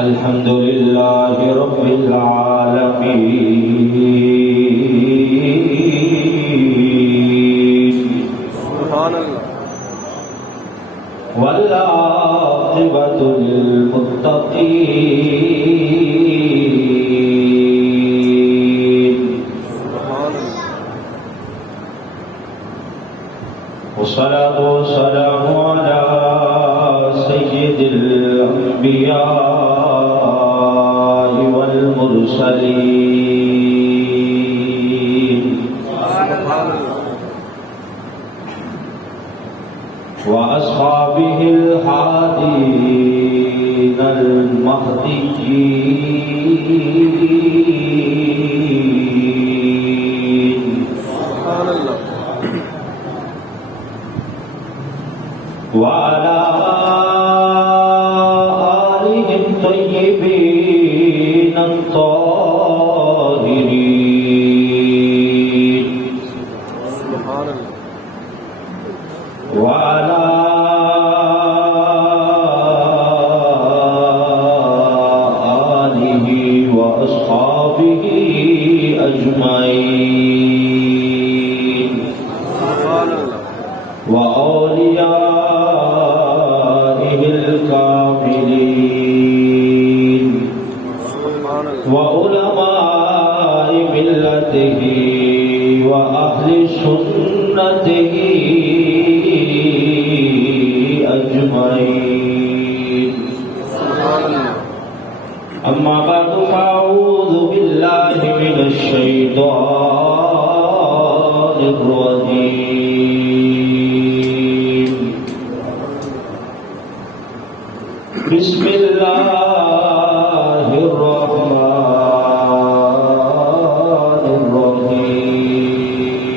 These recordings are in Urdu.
الحمد لله رب العالمين سبحان اللہ والعاقبة للمتقين سبحان اللہ والصلاة والسلام على سيد الأنبياء والمرسلين وأصحابه الهادين المهديين سبحان اللہ وعلى آلهم الطيبين الطاهرين سبحان اللہ وعلى آله وأصحابه أجمعين سبحان اللہ وأوليائه الكاملين سبحان اللہ وعلماء ملته وأهل سنته أجمعين سبحان اللہ أما بعد فأعوذ بالله من الشيطان الرجيم بسم الله الرحمن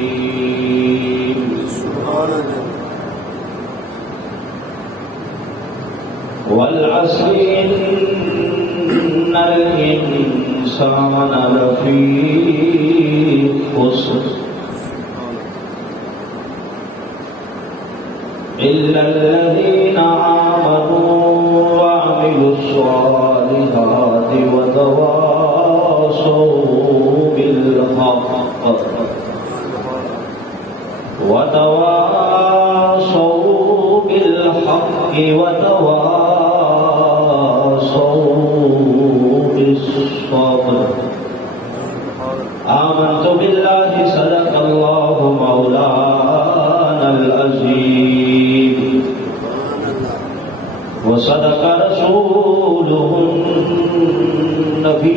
الرحيم سبحان اللہ والعصر إن الإنسان لفي خسر إلا الذين آمنوا وعملوا الصالحات وتواصوا بالحق وتواصوا بالحق وتواصوا بالصبر آمنت بالله صدق الله مولانا العظيم وصدق رسوله النبي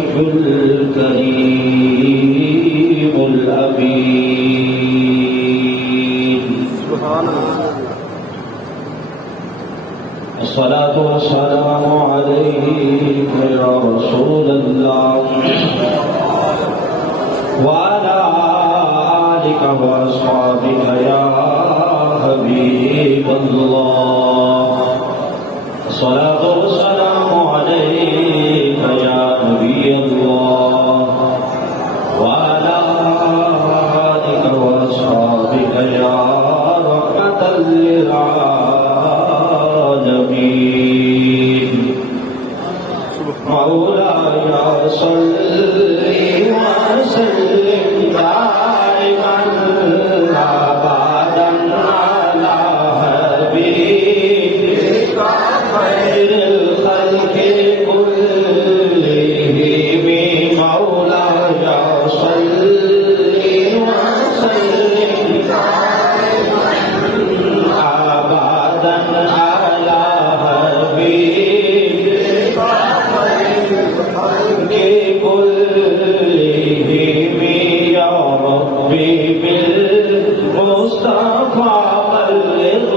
الكريم الأمين سبحان اللہ الصلاة والسلام عليك يا رسول الله وعلى آلك وأصحابك يا حبيب الله الصلاة والسلام عليك يا نبي الله وعلى آلك وأصحابك يا رحمة للعالمين مولاي صل وسلم دائما أبدا على حبيبك خير الخلق كلهم مولاي صل وسلم دائما أبدا على حبيبك خير الخلق كلهم يا ربي بالمصطفى بلغ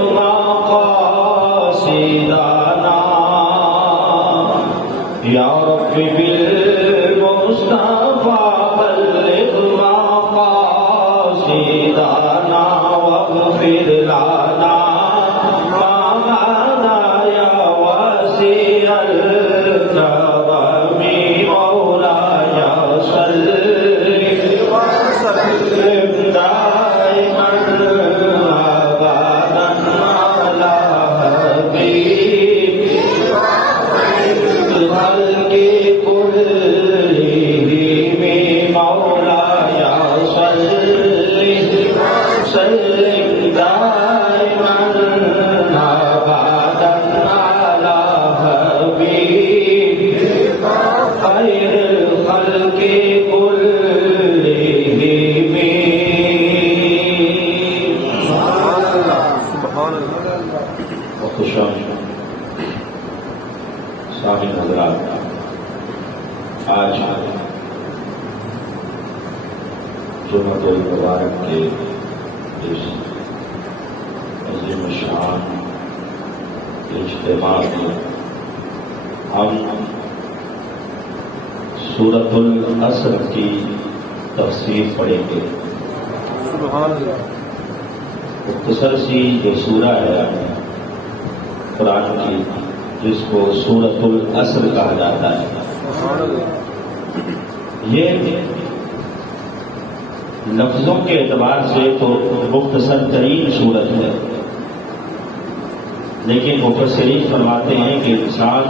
مقاصدنا يا ربي بالمصطفى بلغ مقاصدنا واغفر لنا ما معنا يا واسع الكرم مولاي صل وسلم دائما أبدا مولاي صل سلم دائما ابدا على حبيبك خير الخلق كلهم. سبحان اللہ. خوشام سامعین حضرات، آج جمعۃ المبارک کے اس عظیم الشان اجتماع میں ہم سورۃ العصر کی تفسیر پڑھیں گے. سبحان اللہ. مختصر سی جو سورہ ہے قرآن کی، جس کو سورۃ العصر کہا جاتا ہے، سبحان اللہ. یہ لفظوں کے اعتبار سے تو مختصر ترین سورت ہے، لیکن مفسرین فرماتے ہیں کہ انسان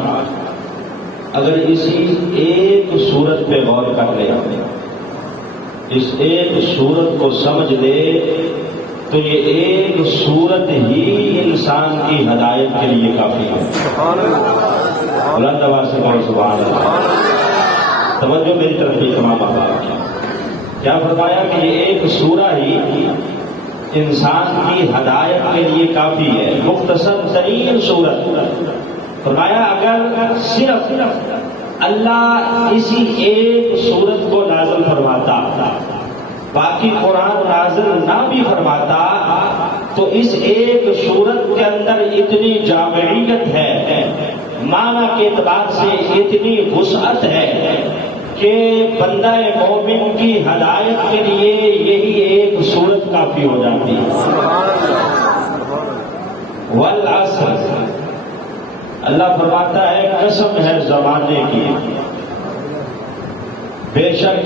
اگر اسی ایک سورت پہ غور کر لے، اس ایک سورت کو سمجھ لے، تو یہ ایک سورت ہی انسان کی ہدایت کے لیے کافی ہے. سبحان اللہ. بلند آواز سے کہو سبحان اللہ. توجہ میری طرف یہ تمام احباب کی. کیا فرمایا کہ یہ ایک سورہ ہی انسان کی ہدایت کے لیے کافی ہے، مختصر ترین سورت. فرمایا اگر صرف اللہ اسی ایک سورت کو نازل فرماتا، باقی قرآن نازل نہ بھی فرماتا، تو اس ایک سورت کے اندر اتنی جامعیت ہے، معنی کے اعتبار سے اتنی وسعت ہے کہ بندہ مومن کی ہدایت کے لیے یہی ایک سورت کافی ہو جاتی ہے. سبحان اللہ. سبحان اللہ. والعصر، اللہ فرماتا ہے قسم ہے زمانے کی، بے شک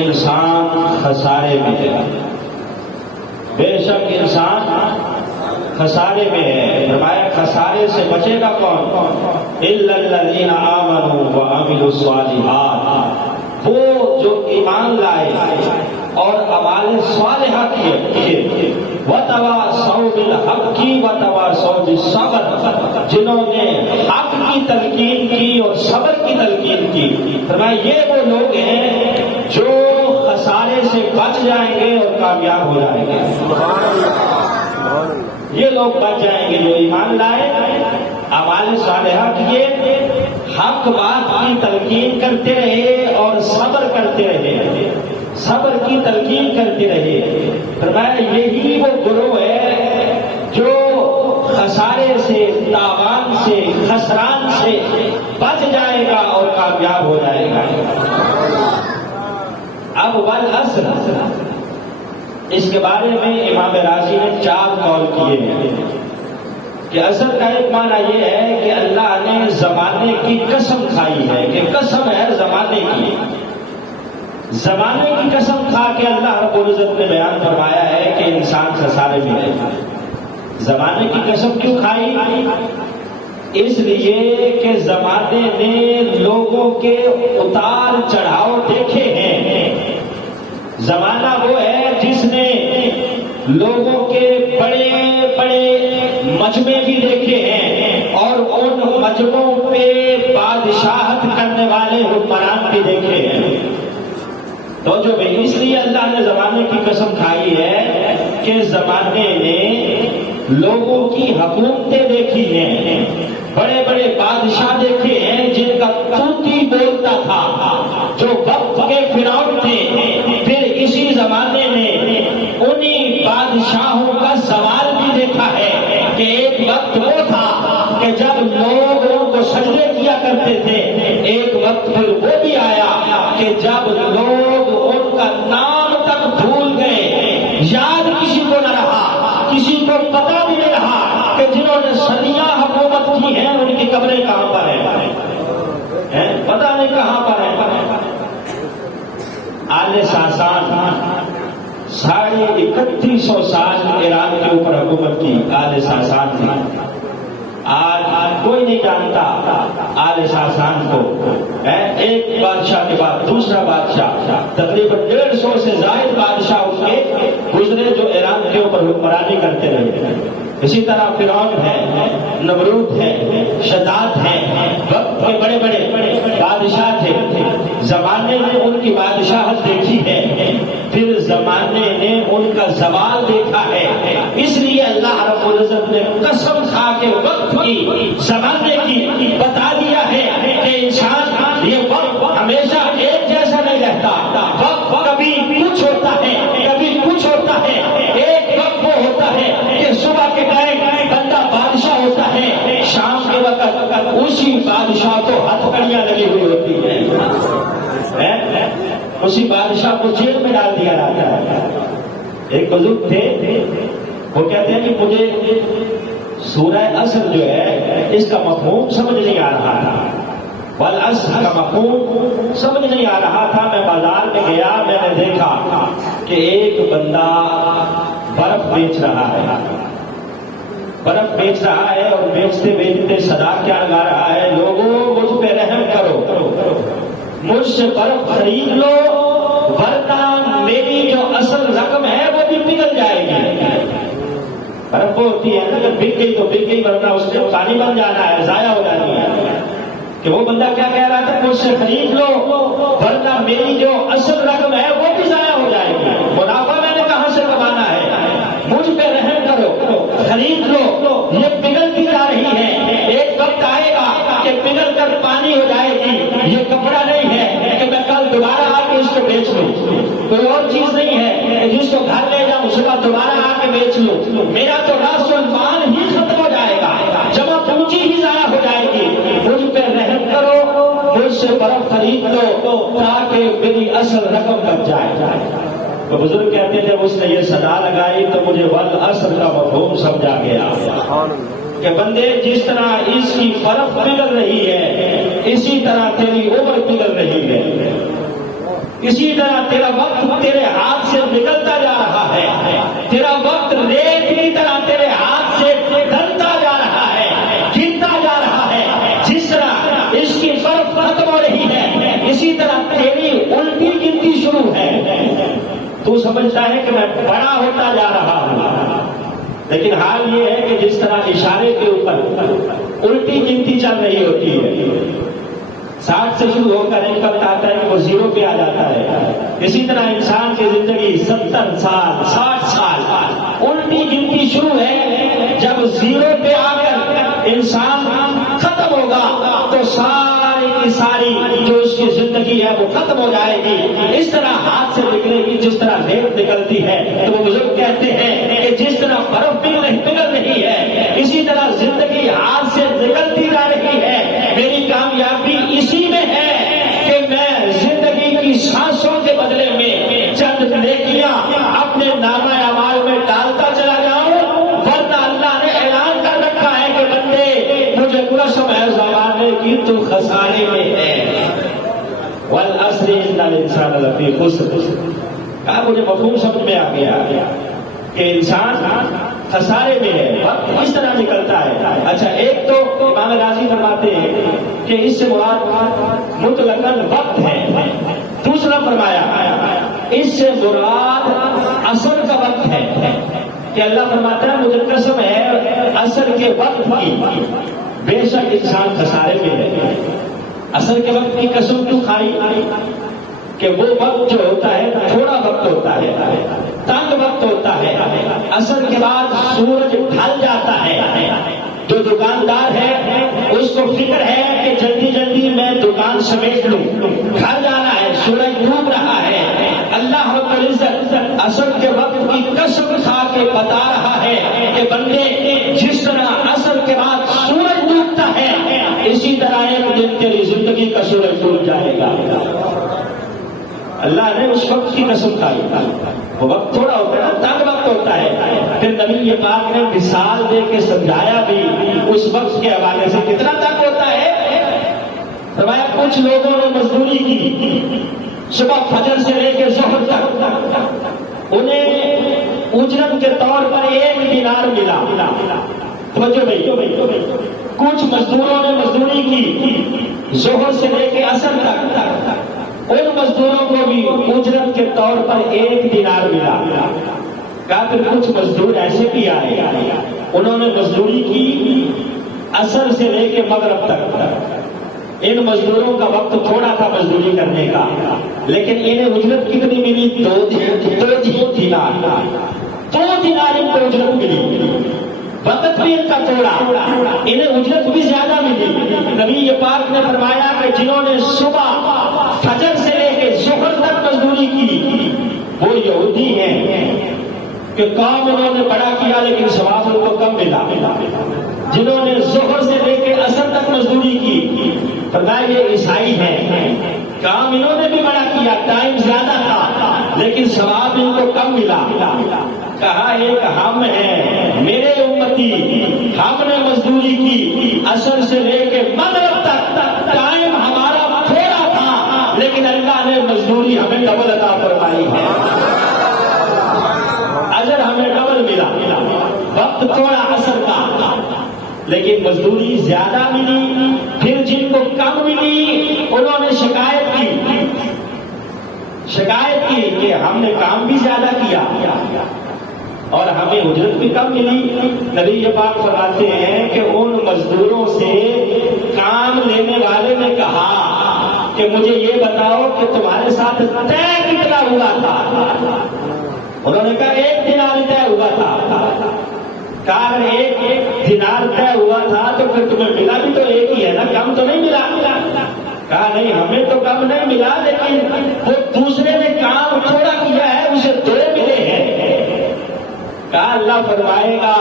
انسان خسارے میں ہے، بے شک انسان خسارے میں ہے. فرمایا خسارے سے بچے گا کون؟ الا الذین آمنوا وعملوا الصالحات، وہ جو ایمان لائے اور اعمال صالحہ کیے، وتواصوا بالحق وتواصوا بالصبر، جنہوں نے حق کی تلقین کی اور صبر کی تلقین کی. فرمایا یہ وہ لوگ ہیں جو خسارے سے بچ جائیں گے اور کامیاب ہو جائیں گے. سبحان اللہ. سبحان اللہ. یہ لوگ بچ جائیں گے جو ایمان لائے، اعمال صالحہ کیے، حق بات کی تلقین کرتے رہے اور صبر کرتے رہے، صبر کی تلقین کرتے رہے. فرمایا یہی وہ گروہ ہے جو خسارے سے، تاوان سے، خسران سے بچ جائے گا اور کامیاب ہو جائے گا. اب والعصر، اس کے بارے میں امام راضی نے 4 قول کیے ہیں کہ عصر کا ایک معنی یہ ہے کہ اللہ نے زمانے کی قسم کھائی ہے، کہ قسم ہے زمانے کی. زمانے کی قسم کھا کے اللہ رب العزت نے بیان فرمایا ہے کہ انسان خسارے میں ہے. زمانے کی قسم کیوں کھائی؟ اس لیے کہ زمانے نے لوگوں کے اتار چڑھاؤ دیکھے ہیں. زمانہ وہ ہے جس نے لوگوں کے بڑے بڑے مجمع بھی دیکھے ہیں اور ان مجمعوں پہ بادشاہت کرنے والے حکمران بھی دیکھے ہیں. تو جو اس لیے اللہ نے زمانے کی قسم کھائی ہے کہ زمانے نے لوگوں کی حکومتیں دیکھی ہیں، بڑے بڑے بادشاہ دیکھے ہیں جن کا طوطی بولتا تھا، جو وقت کے فرعون تھے. پھر اسی زمانے نے انہی بادشاہوں کا زوال بھی دیکھا ہے کہ ایک وقت وہ تھا کہ جب لوگ ان کو سجدے کیا کرتے تھے، ایک وقت پھر وہ بھی آیا کہ جب لوگ ان کا نام تک بھول گئے، یاد کسی کو نہ رہا، کسی کو پتہ بھی نہیں رہا کہ جنہوں نے صدیاں حکومت کی ہیں ان کی قبریں کہاں پر ہیں، پتہ نہیں کہاں پر ہیں. آل ساسان 3150 سال ایران کے اوپر حکومت کی آل ساسان تھی. آج کوئی نہیں جانتا آل ساسان کو. ایک بادشاہ کے بعد دوسرا بادشاہ، تقریباً 150 سے زائد بادشاہ اس کے گزرے جو ایران کے اوپر حکمرانی کرتے رہے۔ اسی طرح فرعون ہے، نمرود ہے، شداد ہے، وقت کے بڑے بڑے بادشاہ تھے۔ زمانے نے ان کی بادشاہت دیکھی ہے، پھر زمانے نے ان کا زوال دیکھا ہے۔ اس لیے اللہ رب العزت نے قسم کھا کے وقت کی، زمانے کی بتا دیا ہے کہ انسان یہ وقت ہمیشہ ایک جیسا نہیں رہتا، وقت کبھی کچھ ہوتا ہے کبھی کچھ ہوتا ہے۔ ایک وقت وہ ہوتا ہے کہ صبح کے ٹائم بندہ بادشاہ ہوتا ہے، شام کے وقت اسی بادشاہ کو ہتھکڑیاں لگی ہوئی ہوتی ہیں، اسی بادشاہ کو جیل میں ڈال دیا جاتا ہے۔ ایک بزرگ تھے، وہ کہتے ہیں کہ مجھے سورہ عصر جو ہے اس کا مفہوم سمجھ نہیں آ رہا تھا، والعصر کا مفہوم سمجھ نہیں آ رہا تھا۔ میں بازار میں گیا، میں نے دیکھا کہ ایک بندہ برف بیچ رہا ہے، برف بیچ رہا ہے اور بیچتے بیچتے صدا کیا لگا رہا ہے، لوگوں مجھ پہ رحم کرو، مجھ سے برف خرید لو ورنہ میری جو اصل رقم ہے وہ بھی پگھل جائے گی۔ برف وہ ہوتی ہے نا کہ بک گئی تو بک گئی، ورنہ اس میں پانی بن جانا ہے، ضائع ہو جانی ہے۔ کہ وہ بندہ کیا کہہ رہا تھا، مجھ سے خرید لو ورنہ میری جو اصل رقم ہے وہ بھی ضائع ہو جائے گی، منافع میں نے کہاں سے کمانا ہے، مجھ پہ رحم کرو، خرید لو، یہ پگھلتی جا رہی ہے، ایک وقت آئے گا کہ پگھل کر پانی ہو جائے گی۔ یہ کپڑا نہیں ہے کہ میں کل دوبارہ آ کے اس کو بیچ لوں، کوئی اور چیز نہیں ہے کہ جس کو گھر لے جاؤں اس کا دوبارہ آ کے بیچ لوں، میرا تو راس المال ہی ختم ہو جائے گا، جمع پونجی ہی ضائع ہو جائے گی۔ مجھ پہ رحم کرو، مجھ سے برف خرید لو تاکہ میری اصل رقم بچ جائے۔ تو بزرگ کہتے ہیں جب اس نے یہ صدا لگائی تو مجھے والعصر کا مفہوم سمجھا گیا کہ بندے جس طرح اس کی برف پگھل رہی ہے اسی طرح تیری عمر پگھل رہی ہے، اسی طرح تیرا وقت تیرے ہاتھ سے نکلتا جا رہا ہے، تیرا وقت ریت کی طرح تیرے ہاتھ سے ڈھلتا جا رہا ہے، گرتا جا رہا ہے۔ جس طرح اس کی برف ختم ہو رہی ہے اسی طرح تیری الٹی گنتی شروع ہے۔ تو سمجھتا ہے کہ میں بڑا ہوتا جا رہا ہوں، لیکن حال یہ ہے کہ جس طرح اشارے کے اوپر الٹی گنتی چل رہی ہوتی ہے، 60 سے شروع ہو کر ایک وقت آتا ہے کہ وہ 0 پہ آ جاتا ہے، اسی طرح انسان کی زندگی 70 سال 60 سال الٹی گنتی شروع ہے۔ جب 0 پہ آ کر انسان ختم ہوگا تو ساری کی ساری جو اس کی زندگی ہے وہ ختم ہو جائے گی، اس طرح ہاتھ سے نکلے گی جس طرح ریت نکلتی ہے۔ تو وہ بزرگ کہتے ہیں کہ جس طرح برف پگھل رہی ہے اسی طرح زندگی ہاتھ سے نکلتی جا رہی ہے۔ میری کامیابی اسی میں ہے کہ میں زندگی کی سانسوں کے بدلے میں چند نیکیاں اپنے نامہ اعمال میں ڈالتا چلا جاؤں، ورنہ اللہ نے اعلان کر رکھا ہے کہ بندے مجھے قسم ہے زمانے کی تو خسارے میں ہے۔ والعصر ان الانسان لفی خسر، کہا مجھے مفہوم سمجھ میں آ گیا کہ انسان خسارے میں ہے، وقت اس طرح نکلتا ہے۔ اچھا، ایک تو امام راضی فرماتے ہیں کہ اس سے مراد مطلقاً وقت ہے، دوسرا فرمایا اس سے مراد عصر کا وقت ہے کہ اللہ فرماتا ہے مجھے قسم ہے عصر کے وقت کی، بے شک انسان خسارے میں ہے۔ عصر کے وقت کی قسم کیوں کھائی کہ وہ وقت جو ہوتا ہے تھوڑا وقت ہوتا ہے، تنگ وقت ہوتا ہے، عصر کے بعد سورج ڈھل جاتا ہے، جو دکاندار ہے اس کو فکر ہے کہ جلدی جلدی میں دکان سمیٹ لوں، گھر جانا ہے، سورج ڈوب رہا ہے۔ اللہ رب العزت عصر کے وقت کی قسم کھا کے بتا رہا ہے کہ بندے جس طرح عصر کے بعد سورج ڈوبتا ہے اسی طرح ایک دن تیری زندگی کا سورج ڈوب جائے گا۔ اللہ نے اس وقت کی قسم کھائی، وہ وقت تھوڑا ہوتا ہے نا، تنگ وقت ہوتا ہے۔ پھر نبی پاک نے مثال دے کے سمجھایا بھی اس وقت کے حوالے سے کتنا تنگ ہوتا ہے۔ فرمایا کچھ لوگوں نے مزدوری کی صبح فجر سے لے کے ظہر تک، انہیں اجرت کے طور پر 1 دینار ملا۔ توجہ بھائی، کچھ مزدوروں نے مزدوری کی ظہر سے لے کے عصر تک، ان مزدوروں کو بھی اجرت کے طور پر 1 دینار ملا۔ کہا پھر کچھ مزدور ایسے بھی آئے، انہوں نے مزدوری کی عصر سے لے کے مغرب تک، ان مزدوروں کا وقت تھوڑا تھا مزدوری کرنے کا، لیکن انہیں اجرت کتنی ملی؟ 2 دینار، 2 دینار ان کو اجرت ملی، وقت بھی ان کا تھوڑا، انہیں اجرت بھی زیادہ ملی۔ نبی پاک نے فرمایا کہ جنہوں نے صبح فجر سے لے کے ظہر تک مزدوری کی وہ یہودی ہیں کہ کام انہوں نے بڑا کیا لیکن ثواب ان کو کم ملا۔ جنہوں نے ظہر سے لے کے عصر تک مزدوری کی فرمایا یہ عیسائی ہیں، کام انہوں نے بھی بڑا کیا، ٹائم زیادہ تھا لیکن ثواب ان کو کم ملا۔ کہا ایک ہم ہیں میرے امتی، ہم نے مزدوری کی عصر سے لے کے مغرب تک، ٹائم ہمارا تھوڑا تھا لیکن اللہ نے مزدوری ہمیں ڈبل عطا فرمائی ہے، اجر ہمیں ڈبل ملا، وقت تھوڑا عصر کا لیکن مزدوری زیادہ ملی۔ پھر جن کو کم ملی انہوں نے شکایت کی کہ ہم نے کام بھی زیادہ کیا اور ہمیں اجرت بھی کم ملی۔ نبی پاک فرماتے ہیں کہ ان مزدوروں سے کام لینے والے نے کہا کہ مجھے یہ بتاؤ کہ تمہارے ساتھ طے کتنا ہوا تھا؟ انہوں نے کہا 1 دینار طے ہوا تھا۔ کہا اگر 1 دینار طے ہوا تھا تو پھر تمہیں ملا بھی تو ایک ہی ہے نا، کم تو نہیں ملا؟ کہا نہیں ہمیں تو کم نہیں ملا، لیکن وہ دوسرے نے کام تھوڑا کیا ہے اسے 2 ملے ہیں۔ کہا اللہ فرمائے گا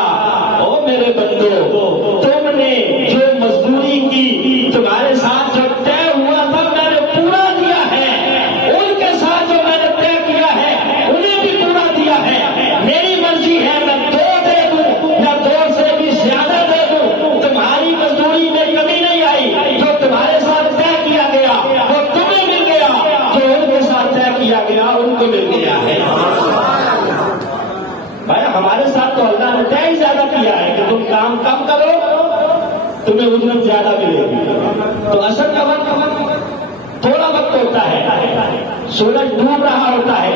او میرے بندو، تم نے جو مزدوری کی تمہارے ساتھ جو طے ہوا تھا میں نے پورا دیا ہے، ان کے ساتھ جو میں نے طے کیا ہے انہیں بھی پورا دیا ہے، میری مرضی ہے میں 2 دے دوں یا 2 سے بھی زیادہ دے دوں، تمہاری مزدوری میں کمی نہیں آئی، جو تمہارے ساتھ طے کیا گیا وہ تمہیں مل گیا، جو ان کے ساتھ طے کیا گیا ان کو مل گیا ہے۔ بھائی ہمارے ساتھ تو اللہ نے طے ہی زیادہ کیا ہے کہ تم کام کم کرو تمہیں اجرت زیادہ ملے گی۔ تو عصر کا وقت تھوڑا وقت ہوتا ہے، سورج ڈوب رہا ہوتا ہے،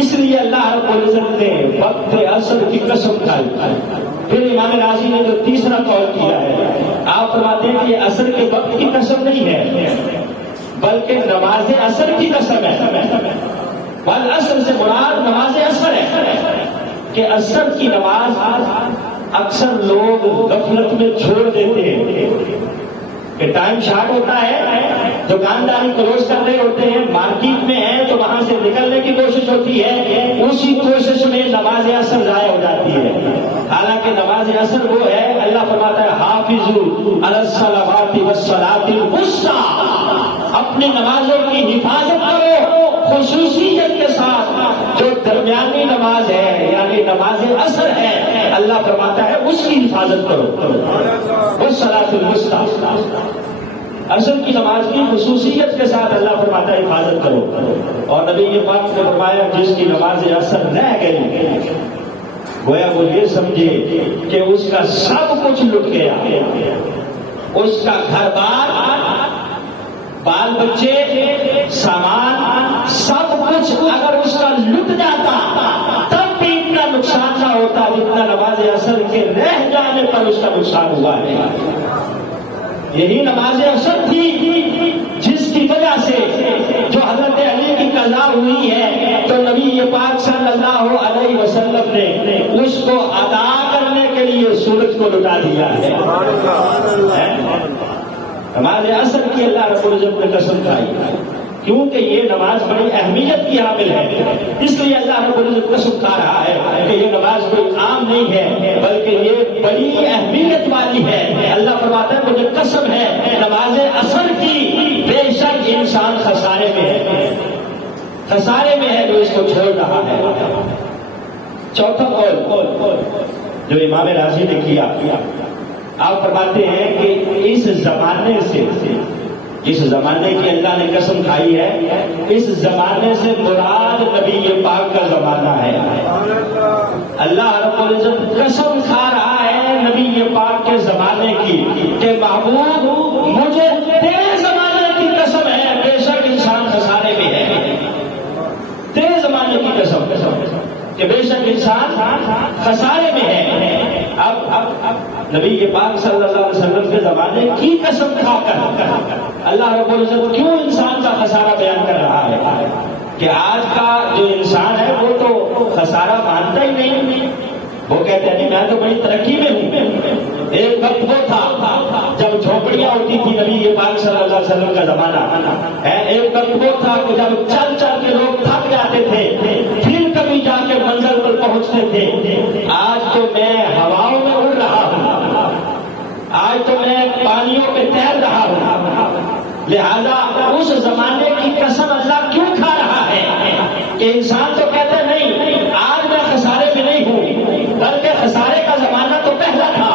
اس لیے اللہ رب العزت نے وقت عصر کی قسم کھائی۔ پھر امام راضی نے جو تیسرا قول کیا ہے، آپ فرماتے ہیں کہ یہ عصر کے وقت کی قسم نہیں ہے بلکہ نماز عصر کی قسم ہے۔ بل عصر سے مراد نماز عصر ہے کہ عصر کی نماز اکثر لوگ غفلت میں چھوڑ دیتے ہیں کہ ٹائم شارٹ ہوتا ہے، دکانداری کلوز کر رہے ہوتے ہیں، مارکیٹ میں ہیں تو وہاں سے نکلنے کی کوشش ہوتی ہے، اسی کوشش میں نماز عصر ضائع ہو جاتی ہے۔ حالانکہ نماز عصر وہ ہے، اللہ فرماتا ہے حافظوا علی الصلوات والصلاۃ الوسطی، اپنی نمازوں کی حفاظت کرو خصوصیت کے ساتھ، جو درمیانی نماز ہے یعنی نماز عصر ہے اللہ فرماتا ہے اس کی حفاظت کرو، والصلاۃ الوسطی، عصر کی نماز کی خصوصیت کے ساتھ اللہ فرماتا ہے حفاظت کرو۔ اور نبی پاک نے فرمایا جس کی نماز عصر رہ گئی گویا وہ یہ سمجھے کہ اس کا سب کچھ لٹ گیا، اس کا گھر بار، بال بچے، سامان، سب کچھ اگر اس کا لٹ جاتا تب بھی اتنا نقصان نہ ہوتا جتنا نماز عصر کے رہ جانے پر اس کا نقصان ہوا ہے۔ یہی نماز عصر تھی جس کی وجہ سے جو حضرت علی کی قضا ہوئی ہے تو نبی پاک صلی اللہ علیہ وسلم نے اس کو ادا کرنے کے لیے سورج کو لٹا دیا ہے۔ نماز عصر کی اللہ رب العزت نے قسم کھائی کیونکہ یہ نماز بڑی اہمیت کی حامل ہے، اس لیے اللہ رب العزت قسم کھا رہا ہے کہ یہ نماز کوئی عام نہیں ہے بلکہ یہ بڑی اہمیت والی ہے۔ اللہ فرماتا ہے مجھے قسم ہے نماز عصر کی، بے شک انسان خسارے میں ہے، خسارے میں ہے جو اس کو چھوڑ رہا ہے۔ چوتھا قول جو امام راضی نے کیا، آپ فرماتے ہیں کہ اس زمانے سے، جس زمانے کی اللہ نے قسم کھائی ہے، اس زمانے سے مراد نبی پاک کا زمانہ ہے۔ اللہ رب العزت قسم کھا رہا ہے نبی پاک کے زمانے کی کہ محبوب مجھے تیرے زمانے کی قسم ہے بے شک انسان خسارے میں ہے، تیرے زمانے کی قسم کہ بے شک انسان خسارے میں ہے۔ اب نبی کے پاک صلی اللہ علیہ وسلم کے زمانے کی قسم کھا کر اللہ رب العزت کیوں انسان کا خسارہ بیان کر رہا ہے کہ آج کا جو انسان ہے وہ تو خسارہ مانتا ہی نہیں، وہ کہتے ہیں میں تو بڑی ترقی میں ہوں۔ ایک وقت وہ تھا جب جھوپڑیاں ہوتی تھی نبی کے پاک صلی اللہ علیہ وسلم کا زمانہ ہے، ایک وقت وہ تھا کہ جب چل چل کے لوگ تھک جاتے تھے پھر کبھی جا کے منزل پر پہنچتے تھے۔ آج تو میں ہواؤں میں اڑ رہا ہوں، آج تو میں پانیوں پہ تیر رہا ہوں۔ لہذا اس زمانے کی قسم اللہ کیوں کھا رہا ہے کہ انسان تو کہتا ہے نہیں آج میں خسارے میں نہیں ہوں، بلکہ خسارے کا زمانہ تو پہلا تھا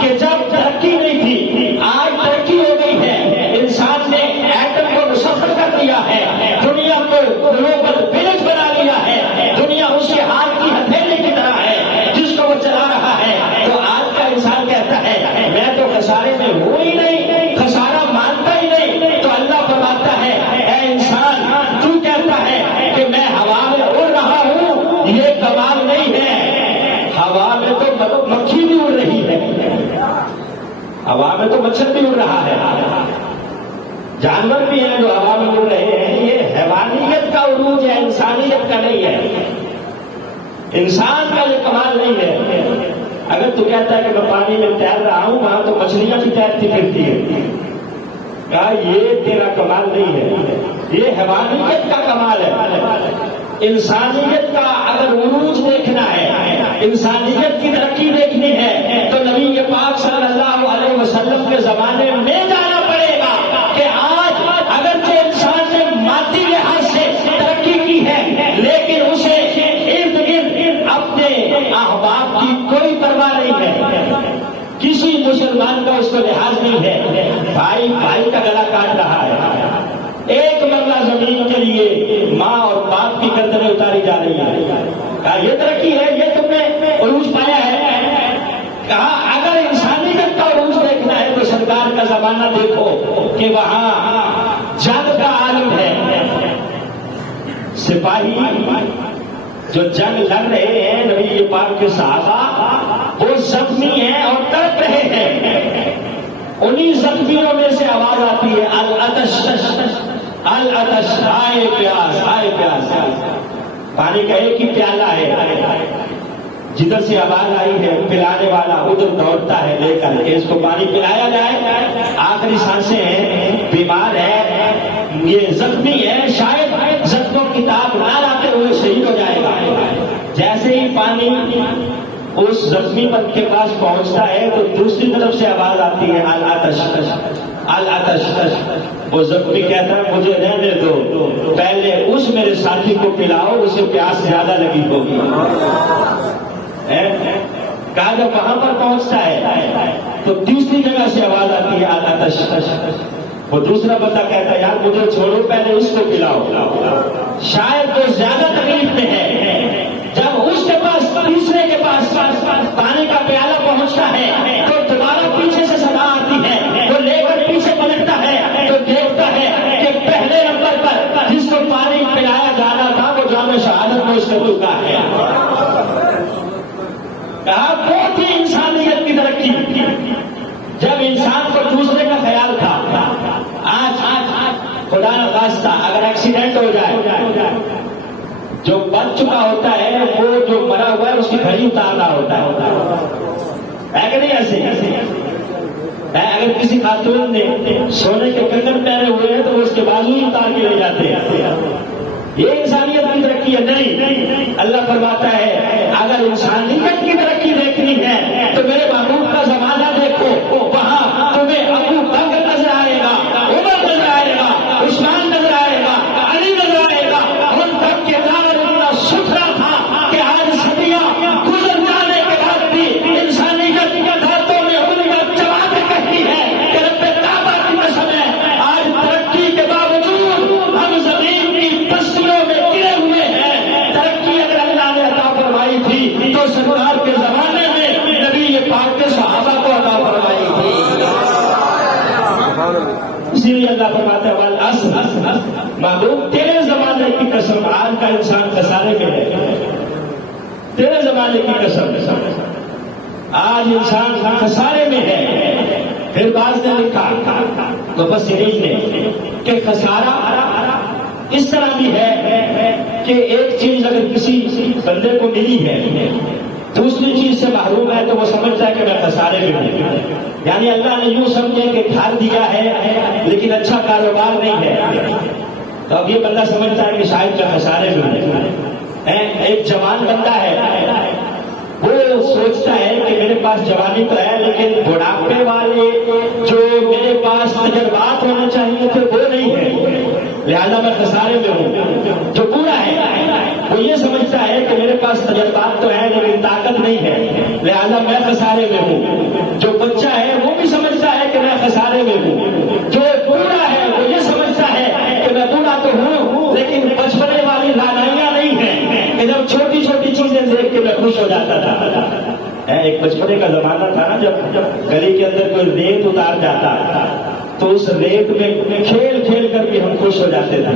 کہ جب ترقی نہیں تھی، آج ترقی ہو گئی ہے، انسان نے ایٹم کو مسخر کر دیا ہے، دنیا کو گلوبل ولیج بنا لیا ہے، دنیا اس کے ہاتھ کی ہتھیلی کی طرح ہے جس کو وہ چلا رہا ہے۔ تو آج کا انسان کہتا ہے میں تو خسارے میں ہوں ہی نہیں، خسارہ مانتا ہی نہیں۔ تو اللہ فرماتا ہے اے انسان تو کہتا ہے کہ میں ہوا میں اڑ رہا ہوں، یہ کمال نہیں ہے، ہوا میں تو مکھی بھی اڑ رہی ہے، ہوا میں تو مچھر بھی اڑ رہا ہے، جانور بھی ہیں جو ہوا میں اڑ رہے ہیں۔ یہ حیوانیت کا عروج ہے، انسانیت کا نہیں ہے، انسان کا یہ کمال نہیں ہے۔ اگر تو کہتا ہے کہ میں پانی میں تیر رہا ہوں، وہاں تو مچھلیاں بھی تیرتی پھرتی ہے، کہا یہ تیرا کمال نہیں ہے، یہ حیوانیت کا کمال ہے۔ انسانیت کا اگر عروج دیکھنا ہے، انسانیت کی ترقی دیکھنی ہے تو نبی پاک صلی اللہ علیہ وسلم کے زمانے میں جانا پڑے گا کہ آج اگرچہ انسان نے مادی لحاظ سے ترقی کی ہے لیکن اسے ارد گرد اپنے احباب کی کوئی پرواہ نہیں ہے، کسی مسلمان کا اس کو لحاظ نہیں ہے، بھائی بھائی کا گلا کاٹ رہا ہے، ایک مرلہ زمین کے لیے ماں اور باپ کی گردنیں اتاری جا رہی ہے۔ کہا یہ ترقی ہے، یہ تم نے عروج پایا ہے؟ کہا اگر انسانیت کا عروج دیکھنا ہے تو سرکار کا زمانہ دیکھو کہ وہاں جنگ کا عالم ہے، سپاہی جو جنگ لڑ رہے ہیں نبی پاک کے صحابہ وہ زخمی ہیں اور تڑپ رہے ہیں، انہی زخمیوں میں سے آواز آتی ہے العطش العطش، آئے پیاس آئے پیاس، پانی کا ایک ہی پیالہ ہے، جدھر سے آواز آئی ہے پلانے والا ادھر دوڑتا ہے لے کر کہ اس کو پانی پلایا جائے، آخری سانسیں ہیں، بیمار ہے، یہ زخمی ہے، شاید زخموں کی تاب نہ لاتے ہوئے شہید ہو جائے گا۔ جیسے ہی پانی اس زخمی پر کے پاس پہنچتا ہے تو دوسری طرف سے آواز آتی ہے العطش العطش، وہ زخمی کہتا ہے مجھے رہنے دو، پہلے اس میرے ساتھی کو پلاؤ، اسے پیاس زیادہ لگی ہوگی۔ کہا جب وہاں پر پہنچتا ہے تو تیسری جگہ سے آواز آتی ہے العطش، وہ دوسرا بندہ کہتا ہے یار مجھے چھوڑو، پہلے اس کو پلاؤ، شاید وہ زیادہ تکلیف میں ہے۔ جب اس کے پاس تیسرے کے پاس پانی کا پیالہ پہنچتا ہے تو دوبارہ پیچھے سے صدا آتی ہے، وہ لے کر پیچھے پلٹتا ہے تو دیکھتا ہے کہ پہلے نمبر پر جس کو پانی پلایا جانا تھا وہ جام شہادت میں اس کا چکا ہے۔ کہا وہ تھی انسانیت کی ترقی، جب انسان کو دوسرے کا خیال تھا۔ آج خدا نخواستہ اگر ایکسیڈنٹ ہو جائے، جو بچ چکا ہوتا ہے وہ جو مرا ہوا ہے اس کی گھڑی اتارنا ہوتا ہے کہ نہیں؟ ایسے اگر کسی خاتون نے سونے کے کنگن پہنے ہوئے ہیں تو وہ اس کے بازو ہی اتار کے لے جاتے ہیں، یہ انسانیت کی ترقی ہے؟ نہیں، اللہ فرماتا ہے اگر انسانیت کی ترقی دیکھنی ہے تو میرے محبوب کا زمانہ دیکھو، وہاں تمہیں ابو بکر نظر آئے گا، عمر نظر آئے گا، عثمان نظر آئے گا، علی نظر آئے گا، ان تک کے دامن اتنا ستھرا تھا کہ آج صدیاں گزر جانے کے بعد بھی انسانیت ہاتھوں میں انگلیاں چباتے کہتی ہے کہ رب کعبہ کی قسم ہے آج ترقی کے باوجود ہم زمین کی پستیوں میں گرے ہوئے ہیں۔ ترقی اگر اللہ نے عطا فرمائی تھی تو سرکار کے زمانے قسم آج کا انسان خسارے میں ہے، تیرے زمانے کی قسم آج انسان خسارے میں ہے۔ پھر بعض نے لکھا مفسرین نے کہ خسارہ اس طرح بھی ہے کہ ایک چیز اگر کسی بندے کو ملی ہے دوسری چیز سے محروم ہے تو وہ سمجھتا ہے کہ میں خسارے میں ہوں، یعنی اللہ نے یوں سمجھے کہ گھر دیا ہے لیکن اچھا کاروبار نہیں ہے، تو اب یہ بندہ سمجھتا ہے کہ شاید میں خسارے میں ہوں۔ ایک جوان بندہ ہے، وہ سوچتا ہے کہ میرے پاس جوانی تو ہے لیکن بڑھاپے والے جو میرے پاس تجربات ہونے چاہیے تھے وہ نہیں ہے، لہذا میں خسارے میں ہوں۔ جو بوڑھا ہے وہ یہ سمجھتا ہے کہ میرے پاس تجربات تو ہے لیکن طاقت نہیں ہے، لہذا میں خسارے میں ہوں۔ جو بچہ ہے وہ بھی سمجھتا ہے کہ میں خسارے میں ہوں۔ جو بوڑھا ہے وہ یہ سمجھتا ہے کہ میں بوڑھا تو ہوں لیکن بچپنے والی رانائیاں نہیں ہیں کہ جب چھوٹی چھوٹی چیزیں دیکھ کے میں خوش ہو جاتا تھا۔ ایک بچپنے کا زمانہ تھا نا، جب گلی کے اندر کوئی ریت اتار جاتا تو اس ریت میں کھیل کھیل کر بھی ہم خوش ہو جاتے تھے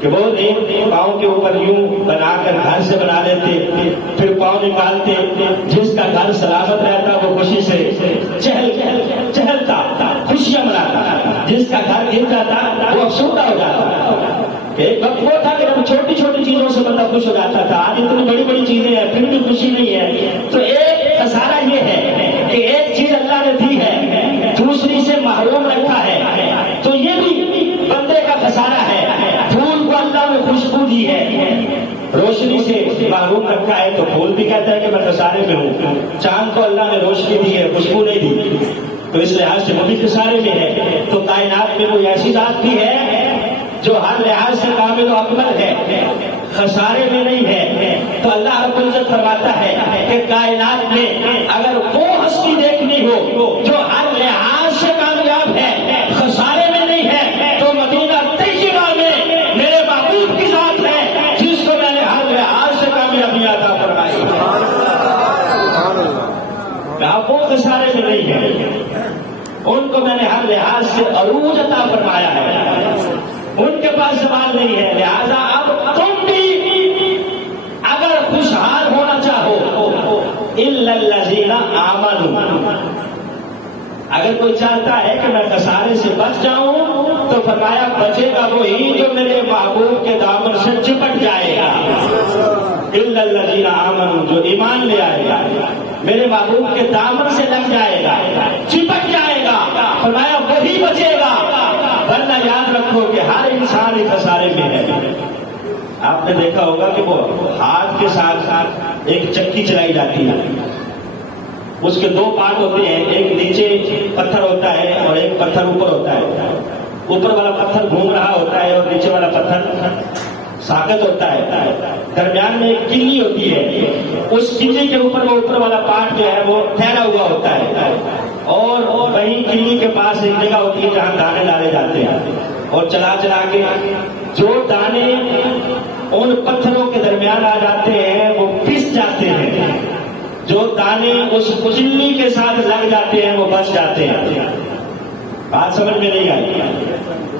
کہ وہ ریت پاؤں کے اوپر یوں بنا کر گھر سے بنا لیتے، پھر پاؤں نکالتے، جس کا گھر سلامت رہتا وہ خوشی سے چہلتا خوشیاں مناتا، جس کا گھر گر جاتا وہ افسردہ ہو جاتا۔ ایک وقت وہ تھا کہ جب چھوٹی چھوٹی چیزوں سے بندہ خوش ہو جاتا تھا، آج اتنی بڑی بڑی چیزیں ہیں پھر بھی خوشی نہیں ہے۔ تو ایک خسارہ یہ ہے کہ ایک چیز اللہ نے دی ہے دوسری سے محروم رکھا ہے، تو یہ بھی بندے کا خسارہ ہے۔ پھول کو اللہ نے خوشبو دی ہے، روشنی سے محروم رکھا ہے تو پھول بھی کہتا ہے کہ میں خسارے میں ہوں۔ چاند کو اللہ نے روشنی دی ہے، خوشبو نہیں دی، تو اس لحاظ سے وہ بھی خسارے میں ہے۔ تو کائنات میں کوئی ایسی ذات بھی ہے جو ہر لحاظ سے کامل و اکمل ہے، خسارے میں نہیں ہے۔ تو اللہ رب العزت فرماتا ہے کہ کائنات میں اگر وہ ہستی دیکھنی ہو جو ہر لحاظ سے کامیاب ہے، خسارے میں نہیں ہے، تو مدینہ طیبہ میں میرے محبوب کی ذات ہے جس کو میں نے ہر لحاظ سے کامیابی عطا فرمائی۔ وہ خسارے میں نہیں ہے، ان کو میں نے ہر لحاظ سے عروج عطا فرمایا ہے، ان کے پاس سوال نہیں ہے۔ لہذا اب تم بھی اگر خوشحال ہونا چاہو، الا الذین آمنوا، اگر کوئی چاہتا ہے کہ میں خسارے سے بچ جاؤں تو فرمایا بچے گا وہی جو میرے محبوب کے دامن سے چپٹ جائے گا۔ الا الذین آمنوا، جو ایمان لے آئے گا، میرے محبوب کے دامن سے لگ جائے گا، چپٹ جائے گا، فرمایا وہی بچے گا، ورنہ یاد رکھو کہ ہر انسان ہی خسارے میں ہے۔ آپ نے دیکھا ہوگا کہ وہ ہاتھ کے ساتھ ساتھ ایک چکی چلائی جاتی ہے، اس کے دو پارٹ ہوتے ہیں، ایک نیچے پتھر ہوتا ہے اور ایک پتھر اوپر ہوتا ہے۔ اوپر والا پتھر گھوم رہا ہوتا ہے اور نیچے والا پتھر ساکت ہوتا ہے، درمیان میں ایک کلی ہوتی ہے، اس کلی کے اوپر وہ اوپر والا پارٹ جو ہے وہ ٹھہرا ہوا ہوتا ہے، اور وہیں کلی کے پاس ایک جگہ ہوتی ہے جہاں دانے ڈالے جاتے ہیں، اور چلا چلا کے جو دانے ان پتھروں کے درمیان آ جاتے ہیں وہ پس جاتے ہیں، جو دانے اس کلی کے ساتھ لگ جاتے ہیں وہ بچ جاتے ہیں۔ بات سمجھ میں نہیں آئی؟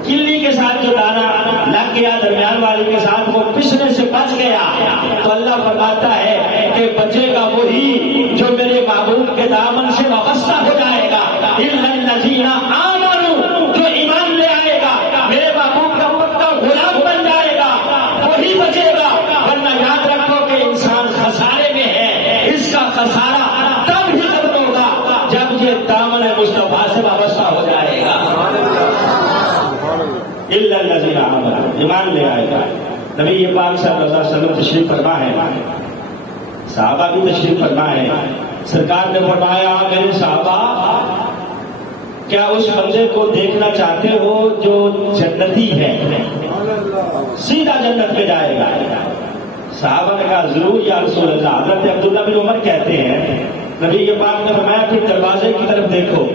کلی کے ساتھ جو دانا لگ گیا درمیان والی کے ساتھ وہ پسنے سے بچ گیا، تو اللہ فرماتا ہے کہ بچے گا وہی جو میرے محبوب کے دامن سے وابستہ ہو جائے گا۔ الا الذین آمنوا، جو ایمان لے آئے گا، میرے محبوب کا پکا غلام بن جائے گا، وہی بچے گا، ورنہ یاد رکھو کہ انسان خسارے میں ہے۔ اس کا خسارہ تب ہی ختم ہوگا جب یہ دامن مصطفیٰ سے وابستہ ہو جائے گا۔ الا الذین آمنوا، ایمان لے آئے گا۔ نبی پاک صلی اللہ علیہ وسلم تشریف فرما ہے، صحابہ بھی تشریف فرما ہے، سرکار نے فرمایا میرے صحابہ کیا اس بندے کو دیکھنا چاہتے ہو جو جنتی ہے، سیدھا جنت میں جائے گا؟ صحابہ نے کہا ضرور یا رسول اللہ۔ حضرت عبداللہ بن عمر کہتے ہیں نبی پاک نے فرمایا پھر دروازے کی طرف دیکھو،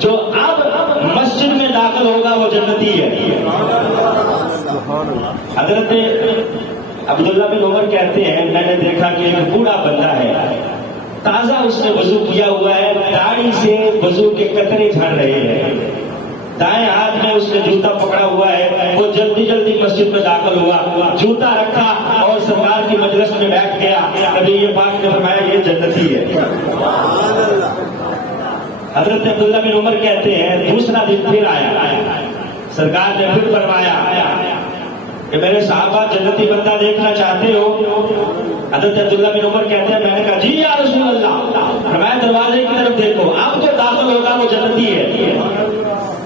جو اب مسجد میں داخل ہوگا وہ جنتی ہے۔ حضرت عبداللہ بن عمر کہتے ہیں میں نے دیکھا کہ ایک بوڑھا بندہ ہے، تازہ اس نے وضو کیا ہوا ہے، داڑھی سے وضو کے قطرے جھڑ رہے ہیں، دائیں ہاتھ میں اس نے جوتا پکڑا ہوا ہے، وہ جلدی جلدی مسجد میں داخل ہوا، جوتا رکھا اور سرکار کی مجلس میں بیٹھ گیا۔ نبی یہ پاک نے فرمایا یہ جنتی ہے۔ حضرت عبداللہ بن عمر کہتے ہیں دوسرا دن پھر آیا، سرکار نے پھر فرمایا کہ میرے صحابہ جنتی بندہ دیکھنا چاہتے ہو؟ حضرت عبداللہ بن عمر کہتے ہیں میں نے کہا جی یا رسول اللہ۔ فرمایا دروازے کی طرف دیکھو، اب تو داخل ہوگا وہ جنتی ہے۔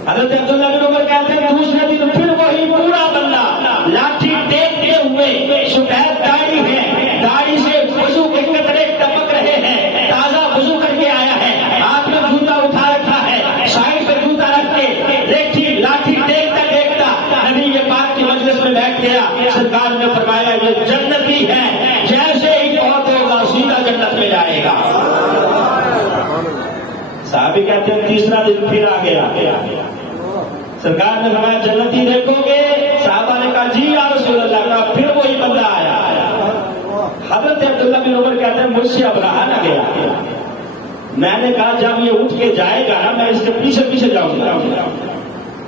حضرت عبداللہ بن عمر کہتے ہیں دوسرے دن پھر وہی پورا بندہ لاٹھی ٹیکتے ہوئے، سفید داڑھی ہے، داڑھی سے وضو کے قطرے ٹپک رہے ہیں، تازہ وضو کر کے آیا ہے، ہاتھ میں جوتا اٹھا رکھا ہے، سائڈ پہ جوتا رکھ کے لاٹھی ٹیکتا ٹیکتا نبی کے پاک کی مجلس میں بیٹھ گیا۔ سرکار نے فرمایا یہ جنتی ہے، جیسے ہی بہت ہوگا سیدھا جنت میں جائے گا۔ صحابی کہتے ہیں تیسرا دن پھر آ گیا، سرکار نے فرمایا جنتی دیکھو گے؟ صحابہ نے کہا جی یا رسول اللہ۔ کا پھر وہی بندہ آیا۔ حضرت عبداللہ بن عمر کہتے ہیں مجھ سے اب رہا نہ گیا، میں نے کہا جب یہ اٹھ کے جائے گا نا میں اس کے پیچھے پیچھے جاؤں گا،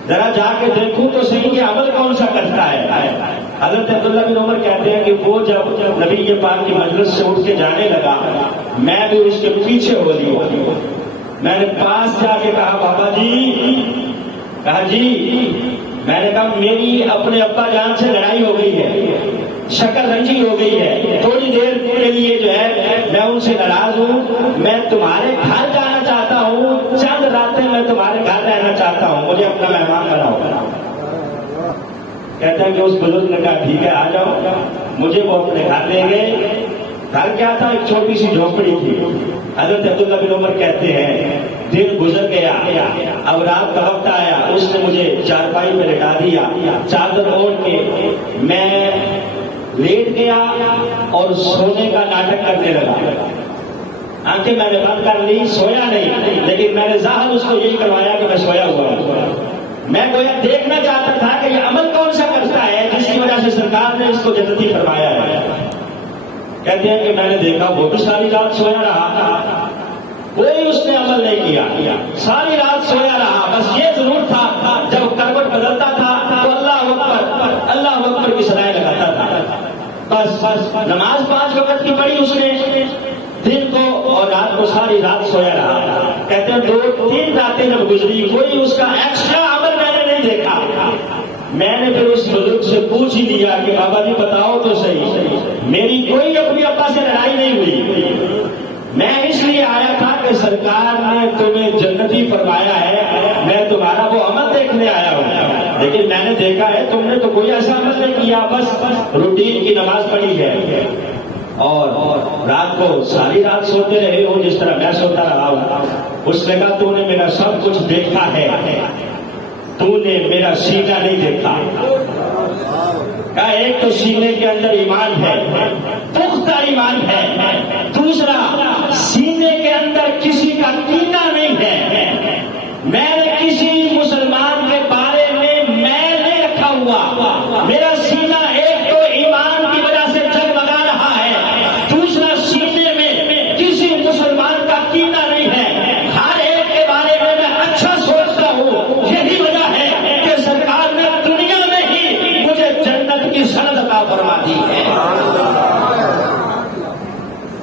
ذرا جا کے دیکھوں تو صحیح کہ عمل کون سا کرتا ہے۔ حضرت عبداللہ بن عمر کہتے ہیں کہ وہ جب نبی کے پاک کی مجلس سے اٹھ کے جانے لگا میں بھی اس کے پیچھے ہو لی۔ میں نے پاس جا کے کہا بابا جی، کہا جی، میں نے کہا میری اپنے ابا جان سے لڑائی ہو گئی ہے، شکل رنجی ہو گئی ہے، تھوڑی دیر کے لیے جو ہے میں ان سے ناراض ہوں، میں تمہارے گھر جانا چاہتا ہوں، چند راتیں میں تمہارے گھر رہنا چاہتا ہوں، مجھے اپنا مہمان بناؤ۔ کہتا ہے کہ اس بزرگ نے کہا ٹھیک ہے آ جاؤ، مجھے وہ اپنے گھر لے گئے۔ گھر کیا تھا؟ ایک چھوٹی سی جھونپڑی تھی۔ حضرت عبداللہ بن عمر کہتے ہیں دن گزر گیا، اب رات کا وقت آیا، اس نے مجھے چارپائی میں لٹا دیا، چادر اوڑھ کے میں لیٹ گیا اور سونے کا ناٹک کرنے لگا۔ آنکھیں میں نے بند کر لی، سویا نہیں، لیکن میں نے ظاہر اس کو یہی کروایا کہ میں سویا ہوا ہوں۔ میں گویا دیکھنا چاہتا تھا کہ یہ عمل کون سا کرتا ہے جس کی وجہ سے سرکار نے اس کو جنتی فرمایا ہے۔ کہتے ہیں کہ میں نے دیکھا وہ بھی ساری رات سویا رہا، کوئی اس نے عمل نہیں کیا، ساری رات سویا رہا، بس یہ ضرور تھا جب کروٹ بدلتا تھا تو اللہ اکبر کی سرائے لگاتا تھا۔ بس نماز 5 وقت کی پڑھی اس نے دن کو اور رات کو ساری رات سویا رہا۔ کہتے ہیں 2-3 راتیں جب گزری کوئی اس کا ایکسٹرا عمل میں نے نہیں دیکھا۔ میں نے پھر اس بزرگ سے پوچھ ہی لیا کہ بابا جی بتاؤ تو صحیح، میری کوئی اپنی ابا سے لڑائی نہیں ہوئی، میں اس لیے آیا تھا کہ سرکار نے تمہیں جنتی فرمایا ہے، میں تمہارا وہ عمل دیکھنے آیا ہوں، لیکن میں نے دیکھا ہے تم نے تو کوئی ایسا عمل نہیں کیا، بس روٹین کی نماز پڑھی ہے اور رات کو ساری رات سوتے رہے ہو جس طرح میں سوتا رہا ہوں۔ اس نے کہا تو نے میرا سب کچھ دیکھا ہے، تو نے میرا سینہ نہیں دیکھا۔ کہا ایک تو سینے کے اندر ایمان ہے، پختہ ایمان ہے، دوسرا سینے کے اندر کسی کا کینہ نہیں ہے، میں نے کسی مسلمان کے بارے میں نہیں رکھا ہوا، میرا سینہ ایک تو ایمان کی وجہ سے جگمگا رہا ہے، دوسرا سینے میں کسی مسلمان کا کینہ نہیں ہے، ہر ایک کے بارے میں اچھا سوچتا ہوں، یہی وجہ ہے کہ سرکار نے دنیا میں ہی مجھے جنت کی سند عطا فرما دی ہے۔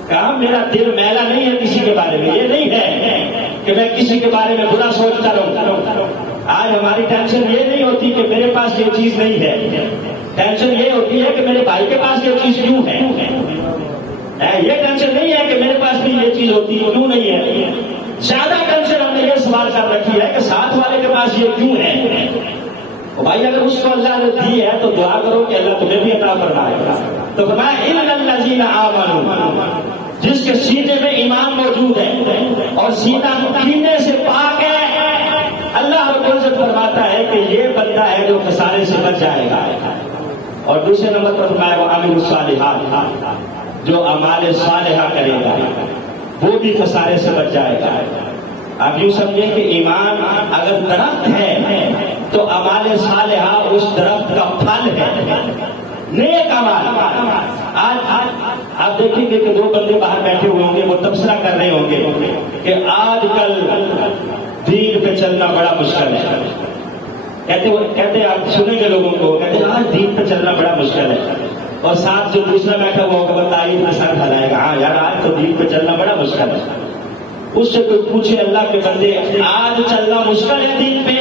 کہا میرا دل میلا نہیں ہے کسی کے بارے میں، یہ نہیں ہے کہ میں کسی کے بارے میں برا سوچتا رہوں۔ آج ہماری ٹینشن یہ نہیں ہوتی کہ میرے پاس یہ چیز نہیں ہے، ٹینشن یہ ہوتی ہے کہ میرے بھائی کے پاس یہ چیز کیوں ہے۔ یہ ٹینشن نہیں ہے کہ میرے پاس بھی یہ چیز ہوتی ہے کیوں نہیں ہے، زیادہ ٹینشن ہم نے یہ سوال کر رکھی ہے کہ ساتھ والے کے پاس یہ کیوں ہے۔ بھائی اگر اس کو اللہ نے دی ہے تو دعا کرو کہ اللہ تمہیں بھی عطا فرمائے گا۔ تو فرمایا ان الذین آمنوا، جس کے سینے میں ایمان موجود ہے اور سینہ کینے سے پاک ہے، اللہ رب العزت فرماتا ہے کہ یہ بندہ ہے جو خسارے سے بچ جائے گا۔ اور دوسرے نمبر پر فرمایا وعاملوا الصالحات، جو اعمال صالحہ کرے گا وہ بھی خسارے سے بچ جائے گا۔ آپ یوں سمجھیں کہ ایمان اگر درخت ہے تو اعمال صالحہ اس درخت کا پھل ہے، نیک اعمال۔ آج آپ دیکھیں گے کہ 2 بندے باہر بیٹھے ہوئے ہوں گے، وہ تبصرہ کر رہے ہوں گے کہ آج کل دین پہ چلنا بڑا مشکل ہے، کہتے آپ سنیں گے لوگوں کو، کہتے آج دین پہ چلنا بڑا مشکل ہے، اور ساتھ جو دوسرا بیٹھا ہوا ہوگا بتائیے میں سر ہلائے گا، ہاں یار آج تو دین پہ چلنا بڑا مشکل ہے۔ اس سے کوئی پوچھے اللہ کے بندے آج چلنا مشکل ہے دین پہ؟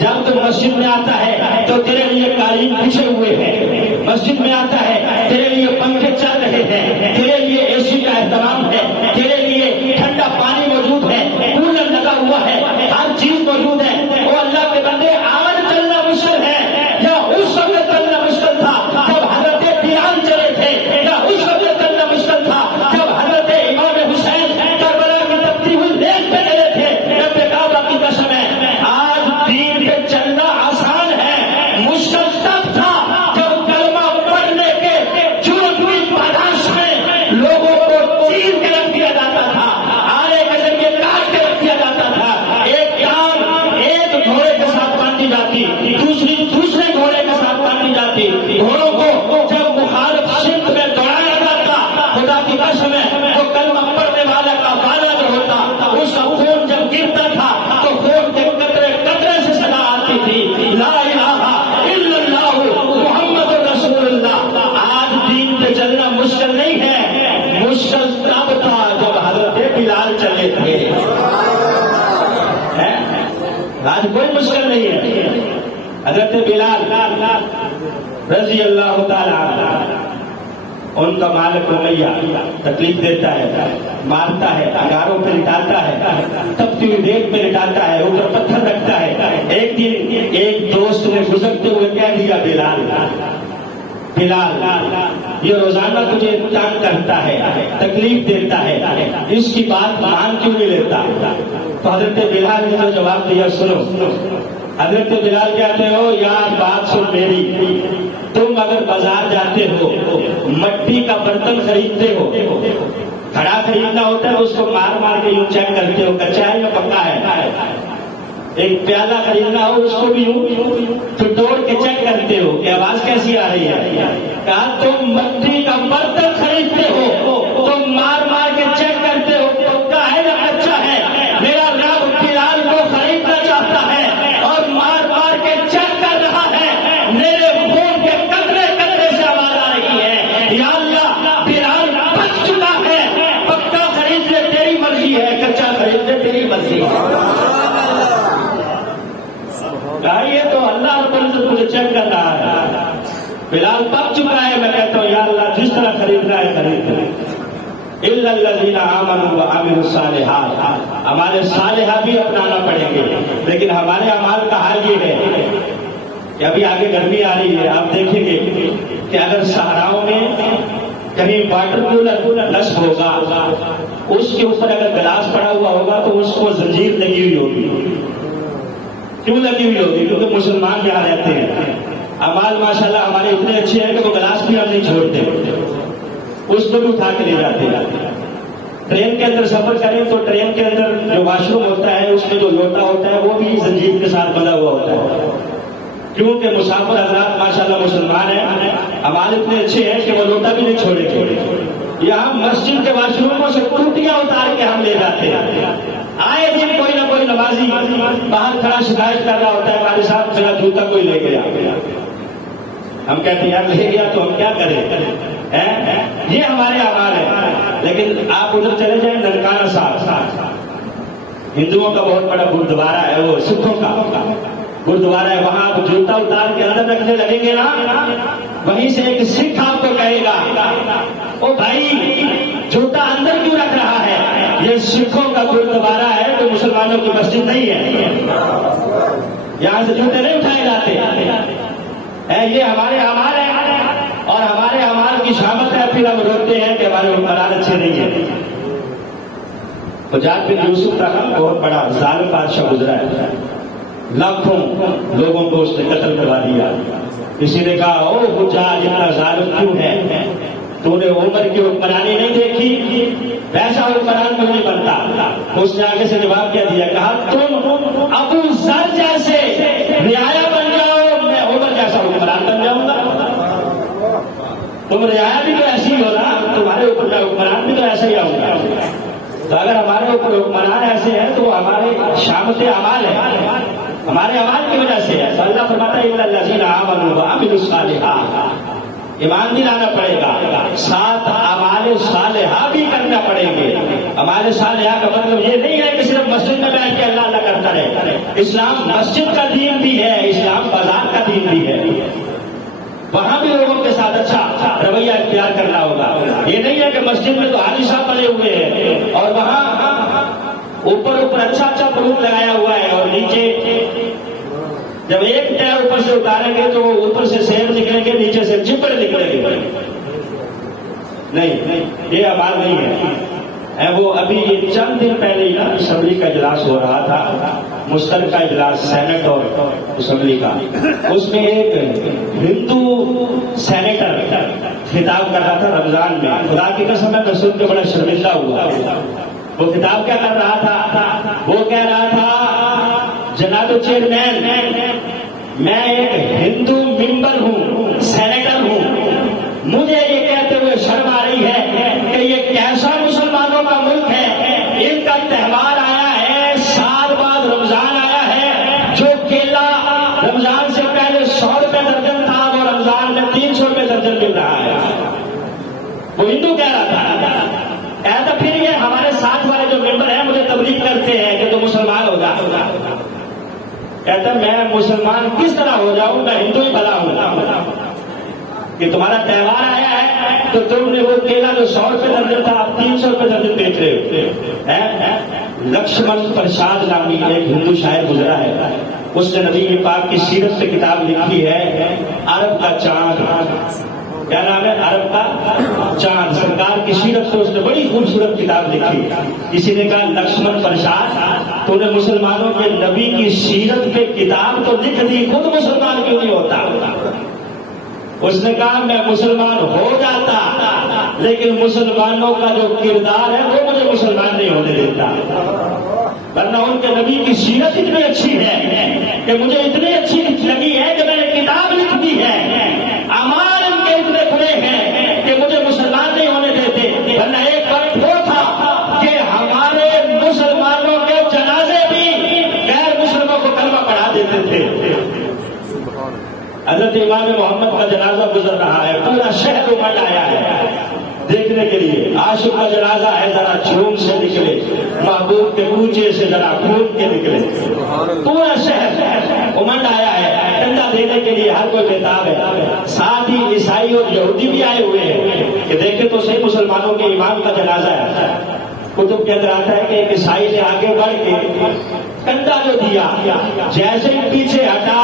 جب تو مسجد میں آتا ہے تو تیرے لیے قالین بچھے ہوئے ہیں، مسجد میں آتا ہے تیرے لیے پنکھے چل رہے ہیں، تیرے لیے اے سی کا اہتمام ہے، تیرے لیے ٹھنڈا پانی موجود ہے، کولر لگا ہوا ہے، ہر چیز موجود ہے۔ وہ اللہ کے بندے آج چلنا مشکل ہے یا اس وقت چلنا مشکل تھا جب حضرت بلال چلے تھے، یا اس وقت چلنا مشکل تھا جب حضرت امام حسین کربلا کی تپتی ہوئی ریت پہ چلے تھے؟ رب کعبہ کی قسم ہے آج دین پہ چلنا آسان ہے، مشکل تب تھا جب کلمہ پڑھنے کے جھوٹ ہوئی پاداش میں لوگوں کو چیر کے رکھ دیا جاتا تھا، آرے کے ذریعے کاٹ کے رکھ دیا جاتا تھا، ایک ٹانگ ایک گھوڑے کے ساتھ باندھی جاتی، دوسرے گھوڑے کے ساتھ باندھی جاتی، گھوڑوں کو جب مخالف سمت میں دوڑایا جاتا، خدا کی قسم ہے وہ کلمہ پڑھنے والا کا بالا جو ہوتا اس کا خون جب گرتا تھا تو خون کے قطرے قطرے سے صدا آتی تھی لا الہ الا اللہ محمد رسول اللہ۔ آج دین پہ چلنا مشکل نہیں ہے، مشکل تب تھا جب حضرت بلال چلے تھے، آج کوئی مشکل نہیں ہے۔ حضرت بلال رضی اللہ تعالی عنہ، ان کا مالک رمیہ تکلیف دیتا ہے، مارتا ہے، انگاروں پہ لٹاتا ہے، تپتی ہوئی ریت پہ لٹاتا ہے، اوپر پتھر رکھتا ہے۔ ایک دن ایک دوست نے گزرتے ہوئے کہہ دیا بلال یہ روزانہ تجھے تنگ کرتا ہے، تکلیف دیتا ہے، اس کی بات مان کیوں نہیں لیتا؟ تو حضرت بلال نے جو جواب دیا سنو، حضرت بلال کہتے ہو یار بات سن میری، تم اگر بازار جاتے ہو مٹی کا برتن خریدتے ہو، کھڑا خریدنا ہوتا ہے اس کو مار مار کے یوں چیک کرتے ہو کچا ہے یا پکا ہے، ایک پیالہ خریدنا ہو اس کو بھی یوں توڑ کے چیک کرتے ہو کہ آواز کیسی آ رہی ہے۔ کہا تم مٹی کا برتن خریدتے ہو تم مار مار کے چیک کرتے ہو پکا ہے یا کچا ہے، میرا رب بلال کو خریدنا چاہتا ہے اور مار مار کے چیک کر رہا ہے، میرے خون کے قطرے قطرے سے آواز آ رہی ہے، یا اللہ بلال پک چکا ہے، پکا خرید لے تیری مرضی ہے، کچا خرید لے تیری مرضی ہے۔ یہ تو اللہ رب العزت مجھے چیک کر رہا ہے، بلال پک چکا ہے، میں کہتا ہوں یا اللہ جس طرح خریدنا ہے خرید لے۔ الا الذین آمنوا وعملوا الصالحات، ہمارے صالحہ بھی اپنانا پڑیں گے، لیکن ہمارے اعمال کا حال یہ ہے کہ ابھی آگے گرمی آ رہی ہے، آپ دیکھیں گے کہ اگر صحراؤں میں کہیں واٹر کولر نصب ہوگا، اس کے اوپر اگر گلاس پڑا ہوا ہوگا تو اس کو زنجیر لگی ہوئی ہوگی، کیوں لگی ہوئی ہوگی؟ کیونکہ مسلمان یہاں رہتے ہیں، اعمال ماشاءاللہ ہمارے اتنے اچھے ہیں کہ وہ گلاس بھی ہم نہیں چھوڑتے، اس کو بھی اٹھا کے لے جاتے ہیں۔ ٹرین کے اندر سفر کریں تو ٹرین کے اندر جو واش روم ہوتا ہے اس میں جو لوٹا ہوتا ہے وہ بھی زنجیر کے ساتھ بندھا ہوا ہوتا ہے، کیونکہ مسافر حضرات ماشاءاللہ مسلمان ہیں، ہمارے اتنے اچھے ہیں کہ وہ لوٹا بھی نہیں چھوڑیں گے۔ یہاں مسجد کے واش روموں سے ٹوٹیاں اتار کے ہم لے جاتے ہیں، آئے دن کوئی نہ کوئی نمازی باہر کھڑا شکایت کر رہا ہوتا ہے ہمارے ساتھ میرا جوتا کوئی لے گیا، ہم کہتے ہیں یار لے گیا تو ہم کیا کریں، یہ ہمارے اعمال ہیں۔ لیکن آپ ادھر چلے جائیں ننکانہ صاحب، ہندوؤں کا بہت بڑا گردوارا ہے، وہ سکھوں کا گردوارا ہے، وہاں آپ جوتا اتار کے اندر رکھنے لگیں گے نا، وہیں سے ایک سکھ آپ کو کہے گا او بھائی جوتا اندر کیوں رکھ رہا ہے، یہ سکھوں کا گردوارا ہے تو مسلمانوں کی مسجد نہیں ہے، یہاں سے جوتے نہیں اٹھائے جاتے، یہ ہمارے اعمال ہیں اور ہمارے اعمال کی شامت ہے، پھر ہم روکتے ہیں کہ ہمارے حکمران اچھے نہیں ہیں۔ حجاج بن یوسف رحم بہت بڑا ظالم بادشاہ گزرا ہے، لاکھوں لوگوں کو اس نے قتل کروا دیا، کسی نے کہا او حجاج اتنا ظالم کیوں ہے، تو نے عمر کی حکمرانی نہیں دیکھی، ویسا حکمران کیوں نہیں بنتا؟ اس نے آگے سے جواب کیا دیا، کہا تم ابو ذر جیسے رعایا بن جاؤ، میں عمر جیسا حکمران بن جاؤں گا، تم رعایا بھی تو ایسی ہو نا، تمہارے اوپر میں حکمران بھی تو ایسا ہی آؤں گا۔ تو اگر ہمارے اوپر حکمران ایسے ہیں تو ہمارے شامت اعمال ہے، ہمارے اعمال کی وجہ سے ہے. تو اللہ فرماتا ہے الا الذین آمنوا وعملوا الصالحات. ایمان بھی لانا پڑے گا، ساتھ اعمال صالحہ بھی کرنا پڑیں گے. اعمال صالحہ کا مطلب یہ نہیں ہے کہ صرف مسجد میں بیٹھ کے اللہ اللہ کرتا رہے. اسلام مسجد کا دین بھی ہے، اسلام بازار کا دین بھی ہے. وہاں بھی لوگوں کے ساتھ اچھا رویہ اختیار کرنا ہوگا. یہ نہیں ہے کہ مسجد میں تو حاجی صاحب بنے ہوئے ہیں اور وہاں اوپر اچھا فروٹ لگایا ہوا ہے اور نیچے جب ایک ٹیر اوپر سے اتاریں گے تو وہ اوپر سے سیب نکلیں گے، نیچے سے چپڑ نکلیں گے. نہیں، یہ اعمال نہیں ہے. وہ ابھی چند دن پہلے ہی نا اسمبلی کا اجلاس ہو رہا تھا، مشترکہ اجلاس سینٹ اور اسمبلی کا. اس میں ایک ہندو سینیٹر خطاب کر رہا تھا رمضان میں. خدا کی قسم ہے میں سن کے بڑا شرمندہ ہوا. وہ خطاب کیا کر رہا تھا؟ وہ کہہ رہا تھا جناب چیئرمین، میں ایک ہندو ممبر ہوں، سینیٹر ہوں، مجھے یہ کہتے ہوئے شرم آ رہی ہے کہ یہ کیسا مسلمانوں کا ملک ہے. ان کا تہوار آیا ہے، سال بعد رمضان آیا ہے. جو کیلا رمضان سے پہلے 100 روپے درجن تھا وہ رمضان میں 300 روپے درجن مل رہا ہے. وہ ہندو کہہ رہا تھا. ایسا پھر یہ ہمارے ساتھ والے جو ممبر ہیں مجھے تبلیغ کرتے ہیں کہ تو مسلمان ہو جا. کہتا میں مسلمان کس طرح ہو جاؤں، میں ہندو ہی بھلا ہوں. کہ تمہارا تہوار آیا ہے تو تم نے وہ کیلا جو 100 روپے درجن تھا آپ 300 روپے درجن بیچ رہے ہو. لکشمن پرساد نامی ایک ہندو شاعر گزرا ہے، اس نے نبی پاک کی سیرت پہ کتاب لکھی ہے عرب کا چاند. کیا نام ہے؟ عرب کا چاند. سرکار کی سیرت پہ اس نے بڑی خوبصورت کتاب لکھی. کسی نے کہا لکشمن پرساد تو نے مسلمانوں کے نبی کی سیرت پہ کتاب تو لکھ دی، خود مسلمان کیوں نہیں ہوتا؟ اس نے کہا میں مسلمان ہو جاتا لیکن مسلمانوں کا جو کردار ہے وہ مجھے مسلمان نہیں ہونے دیتا. ورنہ ان کے نبی کی سیرت اتنی اچھی ہے کہ مجھے اتنی اچھی لگی ہے کہ میں نے کتاب لکھ دی ہے. اعمال ان کے اتنے بڑے ہیں کہ مجھے مسلمان نہیں ہونے دیتے. ورنہ ایک وقت وہ تھا کہ ہمارے مسلمانوں کے جنازے بھی غیر مسلموں کو کلمہ پڑھا دیتے تھے. حضرت امام محمد کا جنازہ گزر رہا ہے، پورا شہر امٹ آیا ہے دیکھنے کے لیے. عاشق کا جنازہ ہے، ذرا جھوم سے نکلے، محبوب کے کوچے سے ذرا کھول کے نکلے. پورا شہر امٹ آیا ہے چندہ دینے کے لیے، ہر کوئی بےتاب ہے. ساتھ ہی عیسائی اور یہودی بھی آئے ہوئے ہیں کہ دیکھے تو صحیح مسلمانوں کے امام کا جنازہ ہے. کتب کے اندر آتا ہے کہ ایک عیسائی نے آگے بڑھ کے کندھا جو دیا، جیسے ہی پیچھے ہٹا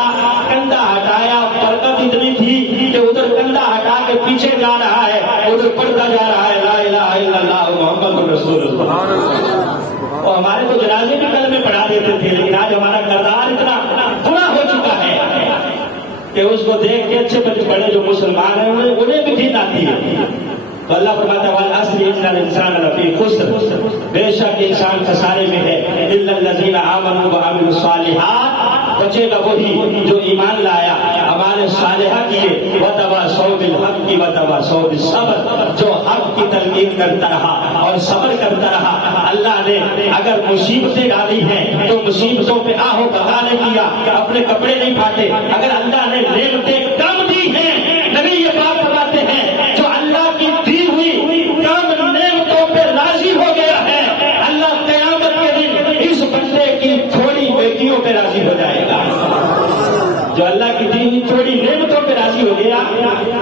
کندھا ہٹایا، برکت اتنی تھی کہ ادھر کندھا ہٹا کے پیچھے جا رہا ہے، ادھر پڑھتا جا رہا ہے لا الہ الا اللہ محمد رسول اللہ. اور ہمارے تو جنازے بھی کلمے پڑھا دیتے تھے، لیکن آج ہمارا کردار اتنا برا ہو چکا ہے کہ اس کو دیکھ کے اچھے بڑے جو مسلمان ہیں انہیں بھی گھن آتی ہے. تو اللہ فرماتا ہے والعصر ان الانسان لفی خسر، بے شک انسان خسارے میں ہے، الا الذین آمنوا وعملوا الصالحات، بچے گا وہی جو ایمان لایا، اعمال صالحہ کیے، وتواصوا بالحق وتواصوا بالصبر، جو حق کی تلقین کرتا رہا اور صبر کرتا رہا. اللہ نے اگر مصیبتیں ڈالی ہیں تو مصیبتوں پہ آہو بہا نہیں کیا، اپنے کپڑے نہیں پھاٹے. اگر اللہ نے نعمتیں کم دی ہیں، نبی یہ بات فرماتے ہیں جو اللہ کی دی ہوئی کم نعمتوں پہ راضی ہو گیا ہے، اللہ قیامت کے دن اس بندے کی تھوڑی بیٹیوں پہ راضی ہو جائے گا. جو اللہ کی دی ہوئی تھوڑی نعمتوں پہ راضی ہو گیا،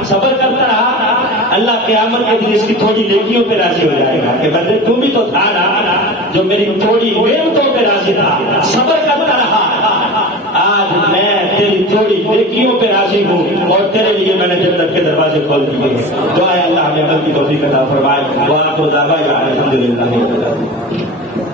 صبر کرتا رہا، اللہ قیامت کے دن اس کی تھوڑی نیکیوں پہ راضی ہو جائے گا کہ بندے تو بھی تو تھا نا جو میری تھوڑی نعمتوں پہ راضی تھا، صبر کرتا رہا. آج میں تیری تھوڑی نیکیوں پہ راضی ہوں اور تیرے لیے میں نے جنت کے دروازے کھول دیے. دعا ہے اللہ ہمیں عمل کی توفیق عطا فرمائے. وآخر دعوانا الحمدللہ.